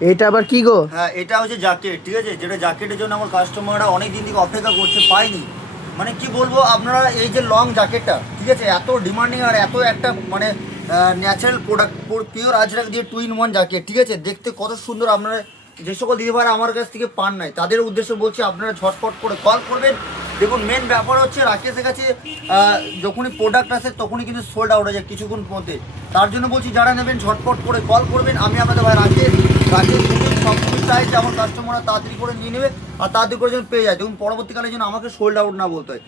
এটা আবার কি গো? হ্যাঁ, এটা হচ্ছে জ্যাকেট, ঠিক আছে, যেটা জ্যাকেটের জন্য আমার কাস্টমাররা অনেক দিন থেকে অপেক্ষা করছে, পায়নি। মানে কি বলবো আপনারা, এই যে লং জ্যাকেটটা, ঠিক আছে, এত ডিমান্ডিং আর এত একটা মানে ন্যাচারাল প্রোডাক্ট, পিওর আজরাক দিয়ে 2 in 1 জ্যাকেট, ঠিক আছে, দেখতে কত সুন্দর। আপনারা যে সকল দিদিভাইরা আমার কাছ থেকে পান নাই, তাদের উদ্দেশ্যে বলছি আপনারা ঝটপট করে কল করবেন। দেখুন, মেন ব্যাপার হচ্ছে রাকেশের কাছে যখনই প্রোডাক্ট আসে তখনই কিন্তু সোল্ড আউট হয়ে যায় কিছুক্ষণ মধ্যে। তার জন্য বলছি যারা নেবেন ঝটপট করে কল করবেন। আমি আপনাদের ভাই রাকেশ সবসময় চাই যে আমার কাস্টমাররা তাড়াতাড়ি করে নিয়ে নেবে আর তাড়াতাড়ি করে যেন পেয়ে যায়, দেখুন পরবর্তীকালে যেন আমাকে সোল্ড আউট না বলতে হয়।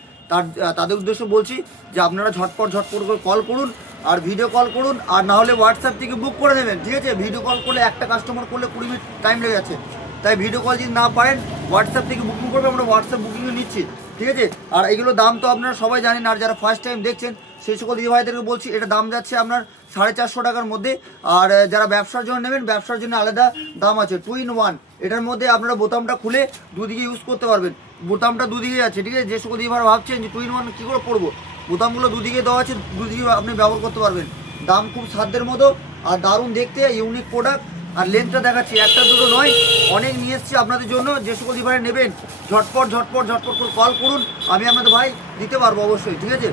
তাদের উদ্দেশ্য বলছি যে আপনারা ঝটপট করে কল করুন আর ভিডিও কল করুন, আর না হলে হোয়াটসঅ্যাপ থেকে বুক করে দেবেন, ঠিক আছে। ভিডিও কল করলে একটা কাস্টমার করলে 20 মিনিট টাইম লেগে যাচ্ছে, তাই ভিডিও কল যদি না পারেন হোয়াটসঅ্যাপ থেকে বুকিং করবে, আমরা হোয়াটসঅ্যাপ বুকিংও নিচ্ছি, ঠিক আছে। আর এগুলো দাম তো আপনারা সবাই জানেন, আর যারা ফার্স্ট টাইম দেখছেন সেই সকল দিদিভাইদেরকে বলছি এটা দাম যাচ্ছে আপনার 450 টাকার মধ্যে। আর যারা ব্যবসার জন্য নেবেন, ব্যবসার জন্য আলাদা দাম আছে 2 in 1। এটার মধ্যে আপনারা বোতামটা খুলে দুদিকে ইউজ করতে পারবেন, বোতামটা দুদিকে আছে, ঠিক আছে। যে সকল দিদিভাইরা ভাবছেন যে 2 in 1 কী করে পড়বো, বোতামগুলো দুদিকে দেওয়া আছে, দুদিকে আপনি ব্যবহার করতে পারবেন। দাম খুব সাধ্যের মতো আর দারুণ দেখতে, ইউনিক প্রোডাক্ট। আর লেন্থটা দেখাচ্ছি, একটা দুটো নয়, অনেক নিয়ে এসেছি আপনাদের জন্য। যে সকল দিদিভাইরা নেবেন ঝটপট করে কল করুন, আমি আপনাদের ভাই দিতে পারবো অবশ্যই, ঠিক আছে।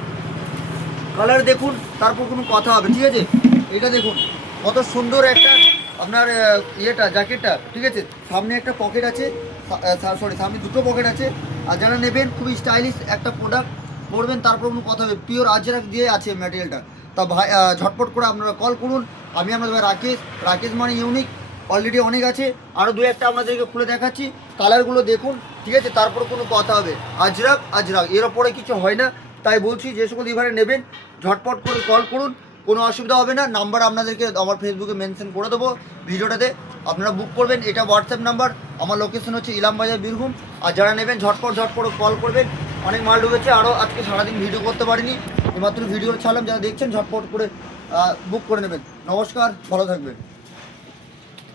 কালার দেখুন, তারপর কোনো কথা হবে, ঠিক আছে। এটা দেখুন কত সুন্দর একটা আপনার ইয়েটা জ্যাকেটটা, ঠিক আছে। সামনে একটা পকেট আছে, সামনে দুটো পকেট আছে। আর যারা নেবেন খুবই স্টাইলিশ একটা প্রোডাক্ট পরবেন, তারপর কোনো কথা হবে, পিওর আজরাক দিয়ে আছে ম্যাটেরিয়ালটা। তা ভাই ঝটপট করে আপনারা কল করুন। আমি আপনাদের ভাই রাকেশ মানে ইউনিক, অলরেডি অনেক আছে, আরও দু একটা আপনাদেরকে খুলে দেখাচ্ছি। কালারগুলো দেখুন, ঠিক আছে, তারপর কোনো কথা হবে। আজরাক এর ওপরে কিছু হয় না, তাই বলছি যে সকল দিদিভাইরা নেবেন ঝটপট করে কল করুন, কোনো অসুবিধা হবে না। নাম্বার আপনাদেরকে আমার ফেসবুকে মেনশন করে দেবো ভিডিওটাতে, আপনারা বুক করবেন। এটা হোয়াটসঅ্যাপ নাম্বার, আমার লোকেশন হচ্ছে ইলামবাজার বীরভূম। আর যারা নেবেন ঝটপট কল করবেন। অনেক মাল ঢুকেছে, আরও আজকে সারাদিন ভিডিও করতে পারিনি, এইমাত্র ভিডিও ছাড়লাম। যারা দেখছেন ঝটপট করে বুক করে নেবেন। নমস্কার, ভালো থাকবেন।